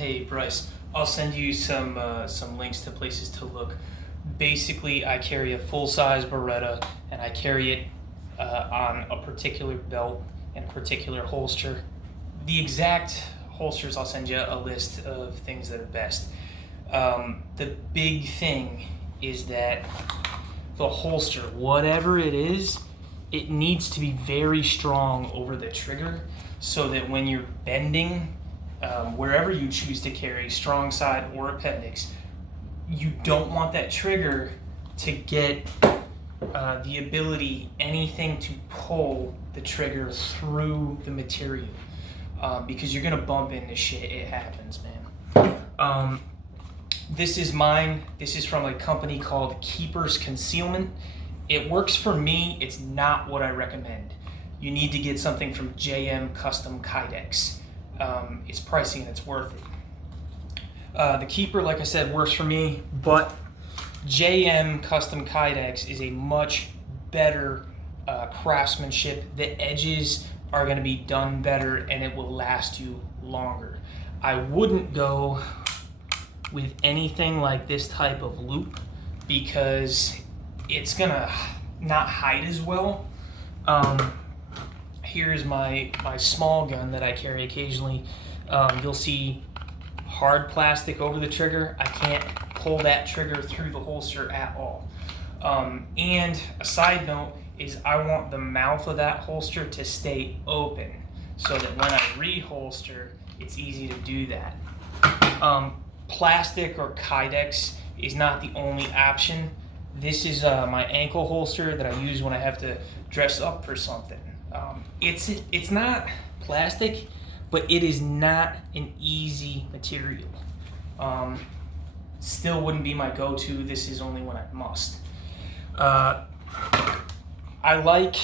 Hey Bryce, I'll send you some links to places to look. Basically, I carry a full-size Beretta, and I carry it on a particular belt and a particular holster. The exact holsters, I'll send you a list of things that are best. The big thing is that the holster, whatever it is, it needs to be very strong over the trigger so that when you're bending, wherever you choose to carry, strong side or appendix, you don't want that trigger to get the ability, anything to pull the trigger through the material, because you're gonna bump into shit. It happens, man. This is mine. This is from a company called Keepers Concealment. It works for me. It's not what I recommend. You need to get something from JM Custom Kydex. It's pricey and it's worth it. The Keeper, like I said, works for me, but JM Custom Kydex is a much better craftsmanship. The edges are going to be done better and it will last you longer. I wouldn't go with anything like this type of loop because it's going to not hide as well. Here's my small gun that I carry occasionally. You'll see hard plastic over the trigger. I can't pull that trigger through the holster at all. And a side note is I want the mouth of that holster to stay open so that when I reholster, it's easy to do that. Plastic or Kydex is not the only option. This is my ankle holster that I use when I have to dress up for something. It's not plastic, but it is not an easy material. Still wouldn't be my go-to. This is only when I must. I like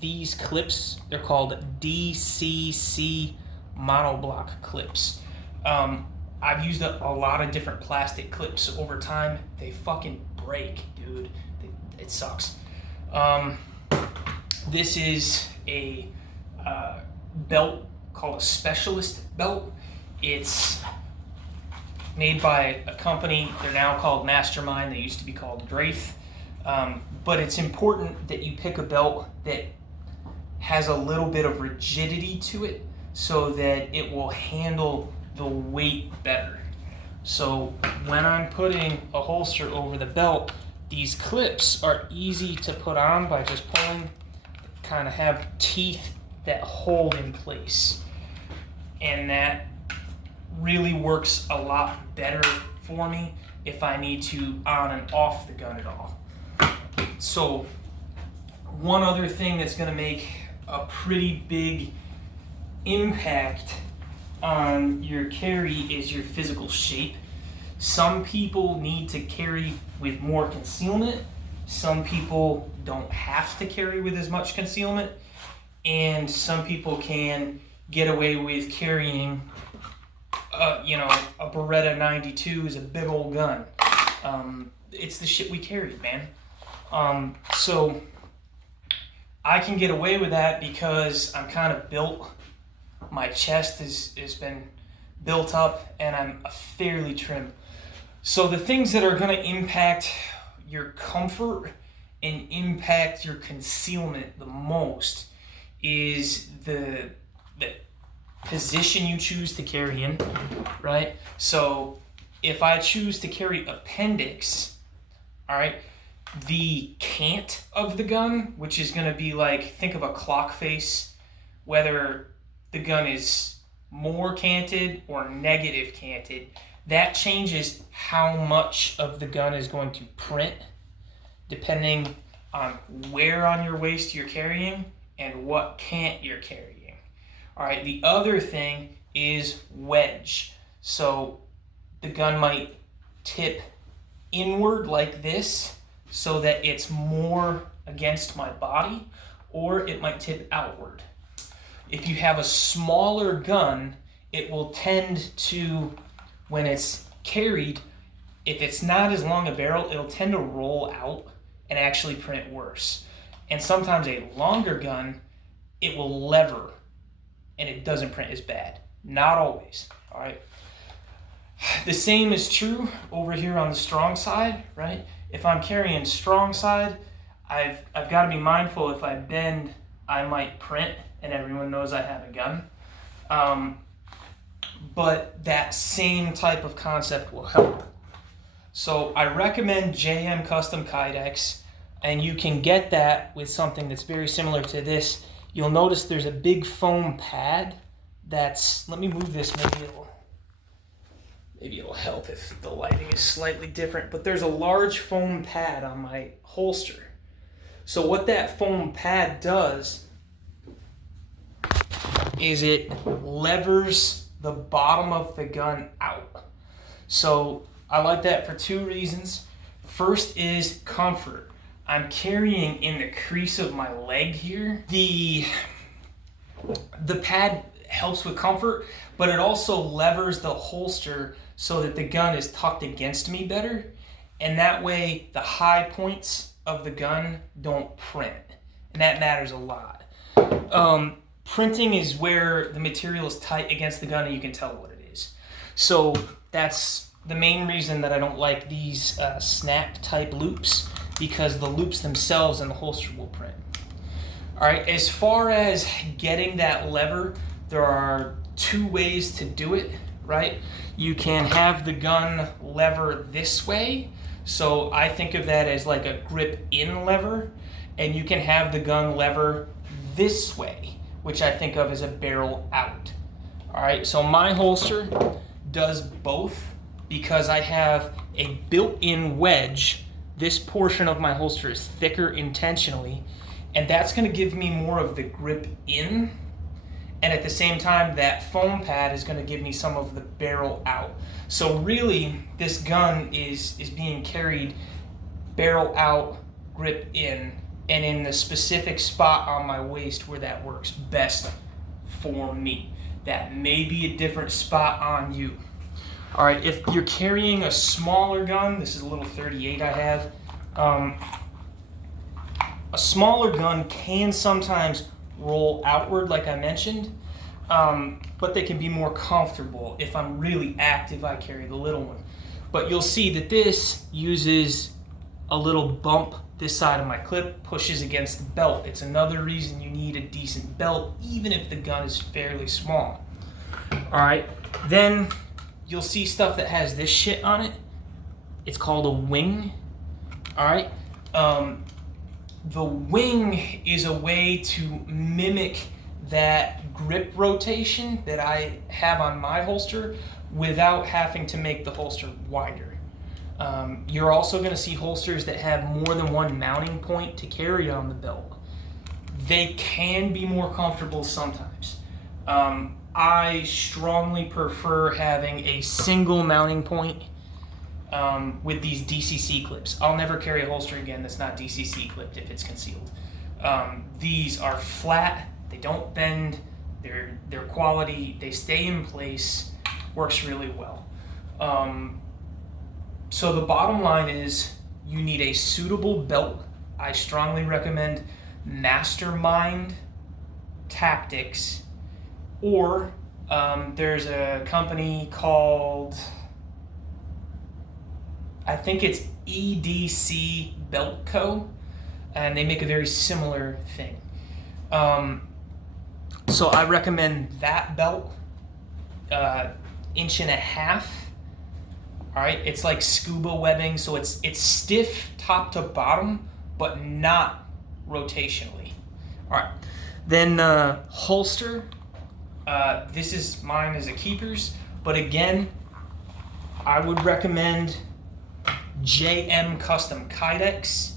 these clips. They're called DCC monoblock clips. I've used a lot of different plastic clips over time. They fucking break, dude. It sucks. This is a belt called a Specialist belt. It's made by a company. They're now called Mastermind. They used to be called Graith. But it's important that you pick a belt that has a little bit of rigidity to it so that it will handle the weight better. So when I'm putting a holster over the belt, these clips are easy to put on by just pulling, kind of have teeth that hold in place. And that really works a lot better for me if I need to on and off the gun at all. So one other thing that's going to make a pretty big impact on your carry is your physical shape. Some people need to carry with more concealment. Some people don't have to carry with as much concealment. And some people can get away with carrying, a Beretta 92 is a big old gun. It's the shit we carry, man. So I can get away with that because I'm kind of built. My chest has been built up and I'm fairly trim. So the things that are going to impact your comfort and impact your concealment the most is the position you choose to carry in, right? So if I choose to carry appendix, all right, the cant of the gun, which is going to be like, think of a clock face, whether the gun is more canted or negative canted, that changes how much of the gun is going to print depending on where on your waist you're carrying and what cant you're carrying. All right, the other thing is wedge. So the gun might tip inward like this so that it's more against my body, or it might tip outward. If you have a smaller gun, it will tend to, when it's carried, if it's not as long a barrel, it'll tend to roll out and actually print worse. And sometimes a longer gun, it will lever and it doesn't print as bad. Not always, all right? The same is true over here on the strong side, right? If I'm carrying strong side, I've got to be mindful if I bend, I might print, and everyone knows I have a gun. But that same type of concept will help. So I recommend JM Custom Kydex, and you can get that with something that's very similar to this. You'll notice there's a big foam pad that's, let me move this, maybe it'll help if the lighting is slightly different, but there's a large foam pad on my holster. So what that foam pad does is it levers the bottom of the gun out. So I like that for two reasons. First is comfort. I'm carrying in the crease of my leg here. The pad helps with comfort, but it also levers the holster so that the gun is tucked against me better, and that way the high points of the gun don't print, and that matters a lot. Printing is where the material is tight against the gun and you can tell what it is. So that's the main reason that I don't like these snap type loops, because the loops themselves and the holster will print. All right, as far as getting that lever, there are two ways to do it, right? You can have the gun lever this way. So I think of that as like a grip in lever, and you can have the gun lever this way, which I think of as a barrel out. All right, so my holster does both because I have a built-in wedge. This portion of my holster is thicker intentionally, and that's gonna give me more of the grip in, and at the same time, that foam pad is gonna give me some of the barrel out. So really, this gun is being carried barrel out, grip in, and in the specific spot on my waist where that works best for me. That may be a different spot on you. All right, if you're carrying a smaller gun, this is a little 38 I have. A smaller gun can sometimes roll outward, like I mentioned, but they can be more comfortable. If I'm really active, I carry the little one. But you'll see that this uses a little bump. This side of my clip pushes against the belt. It's another reason you need a decent belt, even if the gun is fairly small. All right, then you'll see stuff that has this shit on it. It's called a wing. All right. The wing is a way to mimic that grip rotation that I have on my holster without having to make the holster wider. You're also going to see holsters that have more than one mounting point to carry on the belt. They can be more comfortable sometimes. I strongly prefer having a single mounting point with these DCC clips. I'll never carry a holster again that's not DCC clipped if it's concealed. These are flat, they don't bend, they're quality, they stay in place, works really well. So the bottom line is you need a suitable belt. I strongly recommend Mastermind Tactics, or there's a company called, I think it's EDC Belt Co., and they make a very similar thing. So I recommend that belt, 1.5 inches. All right, it's like scuba webbing, so it's stiff top to bottom, but not rotationally. All right, then holster. This is mine as a keepers, but again, I would recommend JM Custom Kydex.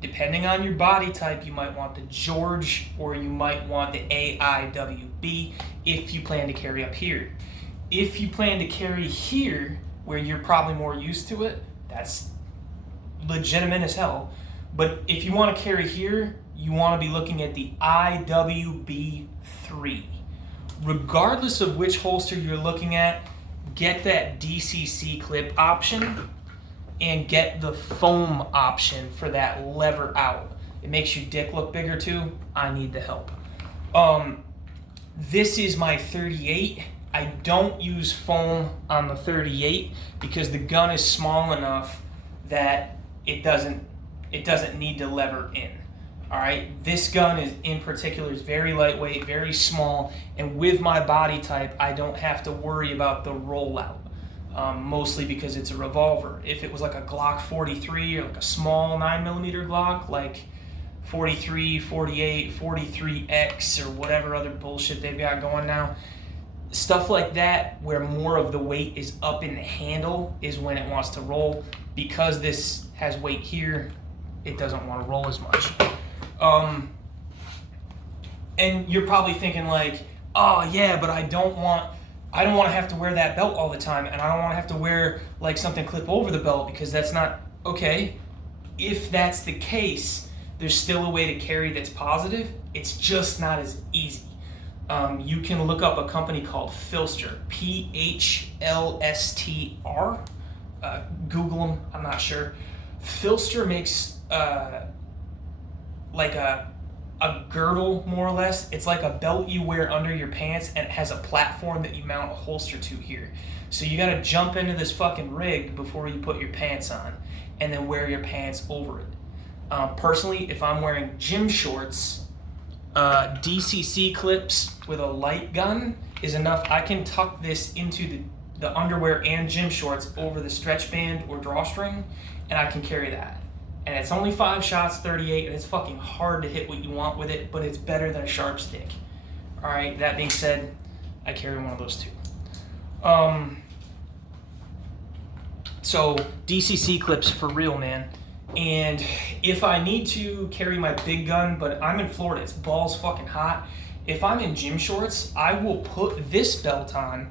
Depending on your body type, you might want the George or you might want the AIWB if you plan to carry up here. If you plan to carry here, where you're probably more used to it, that's legitimate as hell. But if you want to carry here, you want to be looking at the IWB3. Regardless of which holster you're looking at, get that DCC clip option and get the foam option for that lever out. It makes your dick look bigger too. I need the help. This is my 38. I don't use foam on the 38 because the gun is small enough that it doesn't need to lever in. All right, this gun is in particular is very lightweight, very small, and with my body type, I don't have to worry about the rollout. Mostly because it's a revolver. If it was like a Glock 43 or like a small 9mm Glock, like 43, 48, 43X or whatever other bullshit they've got going now, stuff like that where more of the weight is up in the handle is when it wants to roll. Because this has weight here, it doesn't want to roll as much. And you're probably thinking like, oh yeah, but I don't want to have to wear that belt all the time, and I don't want to have to wear like something clip over the belt because that's not okay. If that's the case, there's still a way to carry that's positive. It's just not as easy. You can look up a company called Phlstr, Phlstr. Google them, I'm not sure. Phlstr makes like a girdle, more or less. It's like a belt you wear under your pants, and it has a platform that you mount a holster to here. So you gotta jump into this fucking rig before you put your pants on, and then wear your pants over it. Personally, if I'm wearing gym shorts, DCC clips with a light gun is enough. I can tuck this into the underwear and gym shorts over the stretch band or drawstring, and I can carry that. And it's only 5 shots, 38, and it's fucking hard to hit what you want with it, but it's better than a sharp stick. All right, that being said, I carry one of those too. So DCC clips for real, man. And if I need to carry my big gun, but I'm in Florida, it's balls fucking hot. If I'm in gym shorts, I will put this belt on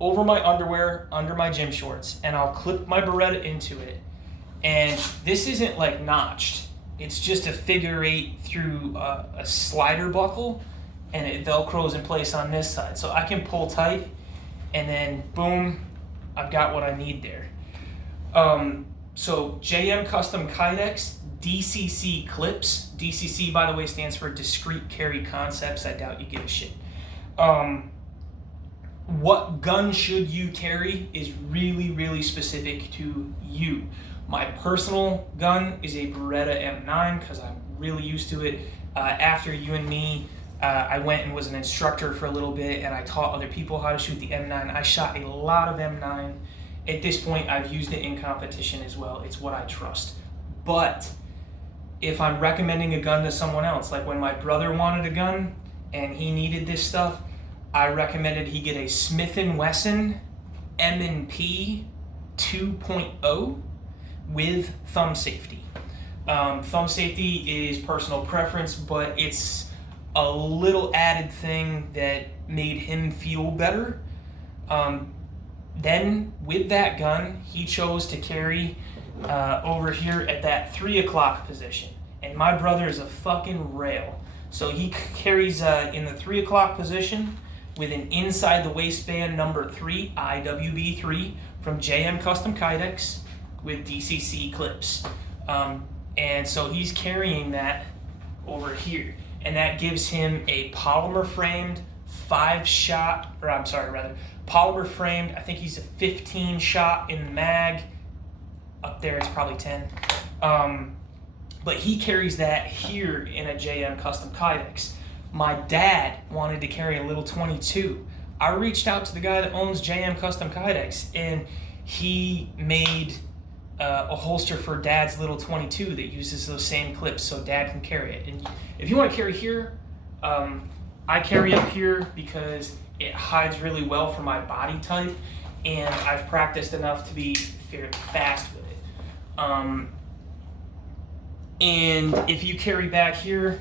over my underwear, under my gym shorts, and I'll clip my Beretta into it. And this isn't like notched. It's just a figure 8 through a slider buckle, and it velcros in place on this side. So I can pull tight, and then boom, I've got what I need there. So JM Custom Kydex DCC clips. DCC, by the way, stands for Discrete Carry Concepts. I doubt you give a shit. What gun should you carry is really, really specific to you. My personal gun is a Beretta M9 because I'm really used to it. After you and me, I went and was an instructor for a little bit, and I taught other people how to shoot the M9. I shot a lot of M9. At this point, I've used it in competition as well. It's what I trust. But if I'm recommending a gun to someone else, like when my brother wanted a gun and he needed this stuff, I recommended he get a Smith & Wesson M&P 2.0 with thumb safety. Thumb safety is personal preference, but it's a little added thing that made him feel better. Then with that gun, he chose to carry over here at that 3 o'clock position. And my brother is a fucking rail. So he carries in the 3 o'clock position with an inside the waistband number 3, IWB3, from JM Custom Kydex with DCC clips. And so he's carrying that over here. And that gives him a polymer framed polymer framed, I think he's a 15 shot in the mag. Up there it's probably 10. But he carries that here in a JM Custom Kydex. My dad wanted to carry a little 22. I reached out to the guy that owns JM Custom Kydex, and he made a holster for dad's little 22 that uses those same clips so dad can carry it. And if you want to carry here, I carry up here because it hides really well for my body type, and I've practiced enough to be fairly fast with it. And if you carry back here,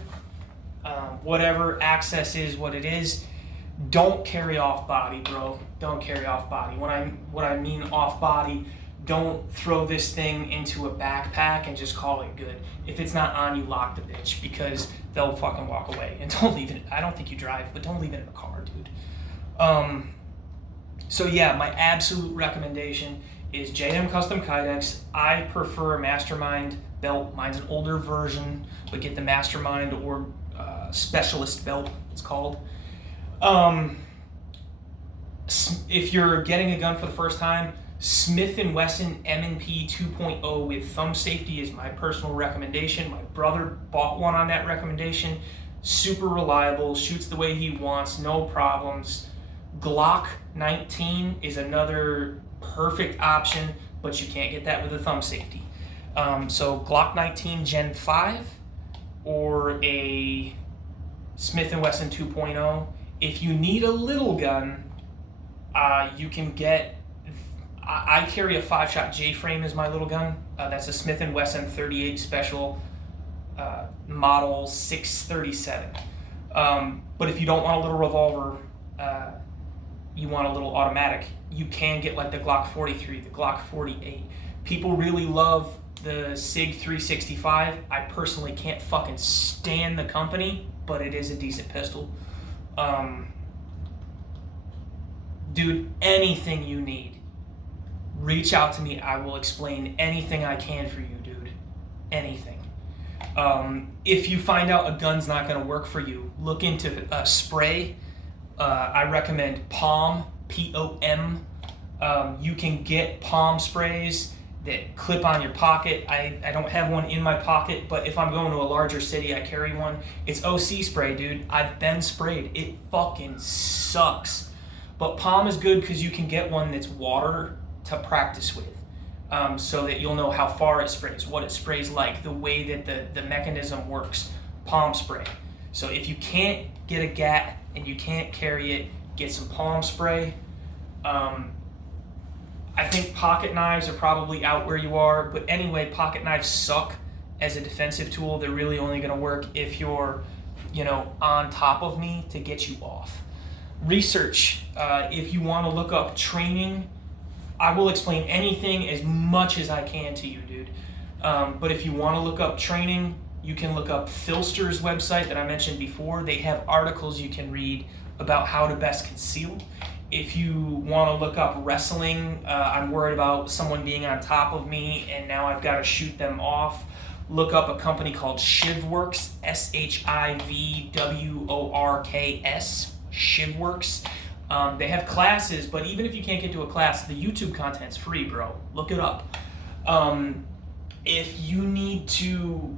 whatever, access is what it is. Don't carry off body, bro. Don't carry off body. What I mean off body, don't throw this thing into a backpack and just call it good. If it's not on you, lock the bitch, because they'll fucking walk away. And don't leave it, I don't think you drive, but don't leave it in the car, dude. So yeah, my absolute recommendation is JM Custom Kydex. I prefer Mastermind belt. Mine's an older version, but get the Mastermind or Specialist belt, it's called. If you're getting a gun for the first time, Smith & Wesson M&P 2.0 with thumb safety is my personal recommendation. My brother bought one on that recommendation. Super reliable, shoots the way he wants, no problems. Glock 19 is another perfect option, but you can't get that with a thumb safety. So Glock 19 Gen 5 or a Smith & Wesson 2.0. If you need a little gun, you can get, I carry a 5-shot J-frame as my little gun. That's a Smith & Wesson 38 Special model 637. But if you don't want a little revolver, you want a little automatic, you can get like the Glock 43, the Glock 48. People really love the SIG 365. I personally can't fucking stand the company, but it is a decent pistol. Dude, anything you need, reach out to me. I will explain anything I can for you, dude. Anything. If you find out a gun's not going to work for you, look into spray. I recommend POM, P-O-M. You can get POM sprays that clip on your pocket. I don't have one in my pocket, but if I'm going to a larger city, I carry one. It's OC spray, dude. I've been sprayed. It fucking sucks. But POM is good because you can get one that's water to practice with, so that you'll know how far it sprays, what it sprays like, the way that the mechanism works. POM spray. So if you can't get a GAT and you can't carry it, get some POM spray. I think pocket knives are probably out where you are, but anyway, pocket knives suck as a defensive tool. They're really only going to work if you're, on top of me to get you off. Research. If you want to look up training, I will explain anything as much as I can to you, dude. But if you want to look up training, you can look up Filster's website that I mentioned before. They have articles you can read about how to best conceal. If you want to look up wrestling, I'm worried about someone being on top of me and now I've got to shoot them off. Look up a company called Shivworks, SHIVWORKS, Shivworks. They have classes, but even if you can't get to a class, the YouTube content's free, bro. Look it up. If you need to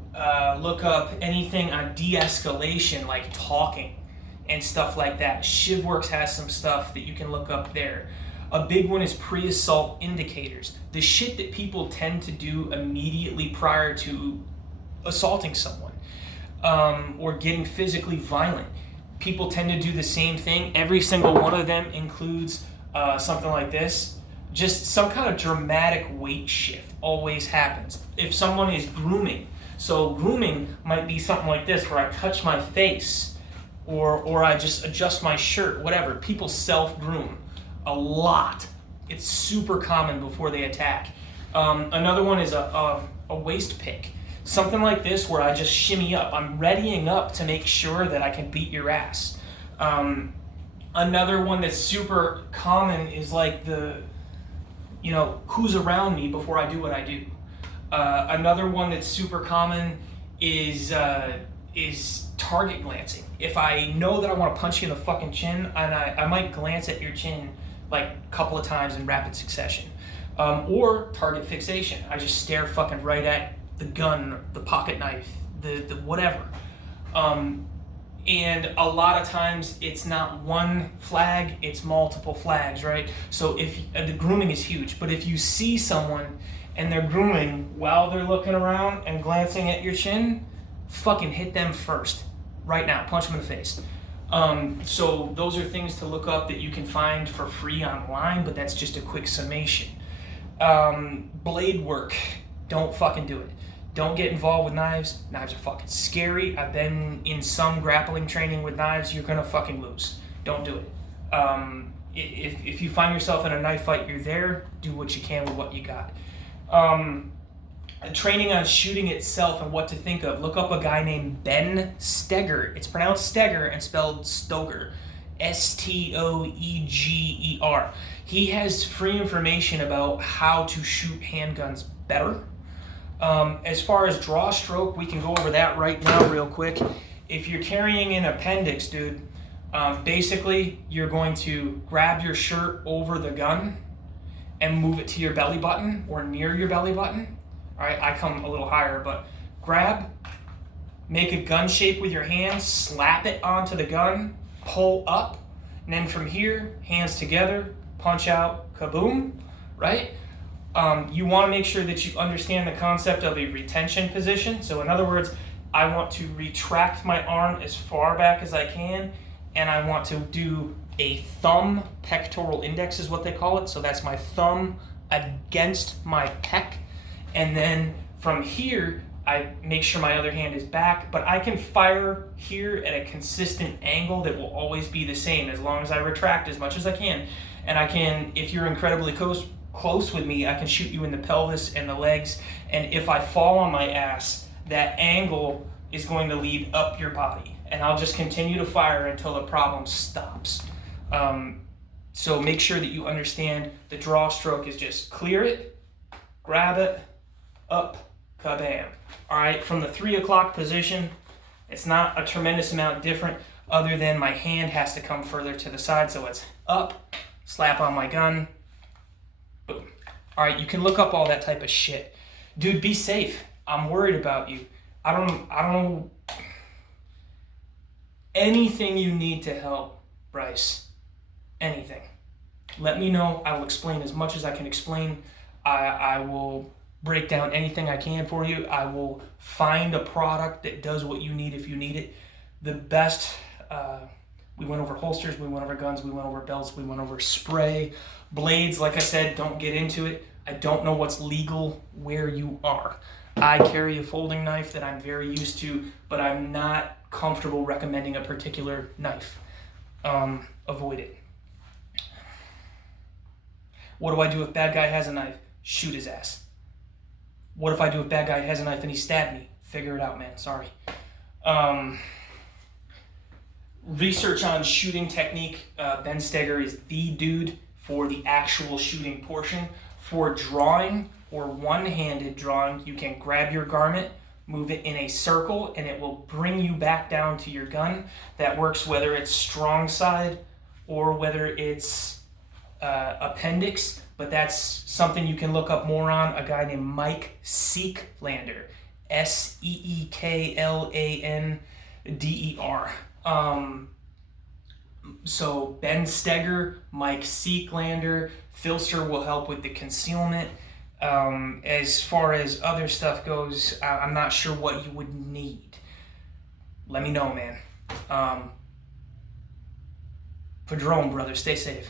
look up anything on de-escalation, like talking and stuff like that, Shivworks has some stuff that you can look up there. A big one is pre-assault indicators. The shit that people tend to do immediately prior to assaulting someone, or getting physically violent. People tend to do the same thing. Every single one of them includes something like this. Just some kind of dramatic weight shift always happens. If someone is grooming, so grooming might be something like this, where I touch my face, or I just adjust my shirt, whatever. People self-groom a lot. It's super common before they attack. Another one is a waist pick. Something like this where I just shimmy up. I'm readying up to make sure that I can beat your ass. Another one that's super common is like who's around me before I do what I do. Another one that's super common is target glancing. If I know that I want to punch you in the fucking chin, and I might glance at your chin like a couple of times in rapid succession. Or target fixation. I just stare fucking right at the gun, the pocket knife, the whatever. And a lot of times it's not one flag, it's multiple flags, right? So if the grooming is huge, but if you see someone and they're grooming while they're looking around and glancing at your chin, fucking hit them first. Right now, punch them in the face. So those are things to look up that you can find for free online, but that's just a quick summation. Blade work, don't fucking do it. Don't get involved with knives. Knives are fucking scary. I've been in some grappling training with knives. You're gonna fucking lose. Don't do it. If you find yourself in a knife fight, you're there. Do what you can with what you got. Training on shooting itself and what to think of. Look up a guy named Ben Steger. It's pronounced Steger and spelled Stoger. Stoeger. He has free information about how to shoot handguns better. As far as draw stroke, we can go over that right now real quick. If you're carrying an appendix, dude, Basically, you're going to grab your shirt over the gun and move it to your belly button or near your belly button. All right, I come a little higher, but grab, make a gun shape with your hands, slap it onto the gun, pull up, and then from here, hands together, punch out, kaboom, right? You want to make sure that you understand the concept of a retention position. So in other words, I want to retract my arm as far back as I can, and I want to do a thumb pectoral index is what they call it. So that's my thumb against my pec. And then from here, I make sure my other hand is back, but I can fire here at a consistent angle that will always be the same as long as I retract as much as I can. And I can, if you're incredibly close with me, I can shoot you in the pelvis and the legs. And if I fall on my ass, that angle is going to lead up your body. And I'll just continue to fire until the problem stops. So make sure that you understand the draw stroke is just clear it, grab it, up, kabam. All right, from the 3 o'clock position, it's not a tremendous amount different other than my hand has to come further to the side. So it's up, slap on my gun, boom. All right, you can look up all that type of shit. Dude, be safe. I'm worried about you. I don't know. Anything you need to help, Bryce. Anything. Let me know. I will explain as much as I can explain. I will break down anything I can for you. I will find a product that does what you need if you need it. The best, we went over holsters, we went over guns, we went over belts, we went over spray. Blades, like I said, don't get into it. I don't know what's legal where you are. I carry a folding knife that I'm very used to, but I'm not comfortable recommending a particular knife. Avoid it. What do I do if bad guy has a knife? Shoot his ass. What if I do if bad guy has a knife and he stabbed me? Figure it out, man. Sorry. Research on shooting technique. Ben Steger is the dude for the actual shooting portion. For drawing or one-handed drawing, you can grab your garment, move it in a circle, and it will bring you back down to your gun. That works whether it's strong side or whether it's appendix, but that's something you can look up more on. A guy named Mike Seeklander, Seeklander. So Ben Steger, Mike Seeklander, Filster will help with the concealment. As far as other stuff goes, I'm not sure what you would need. Let me know, man. Padrone, brother, stay safe.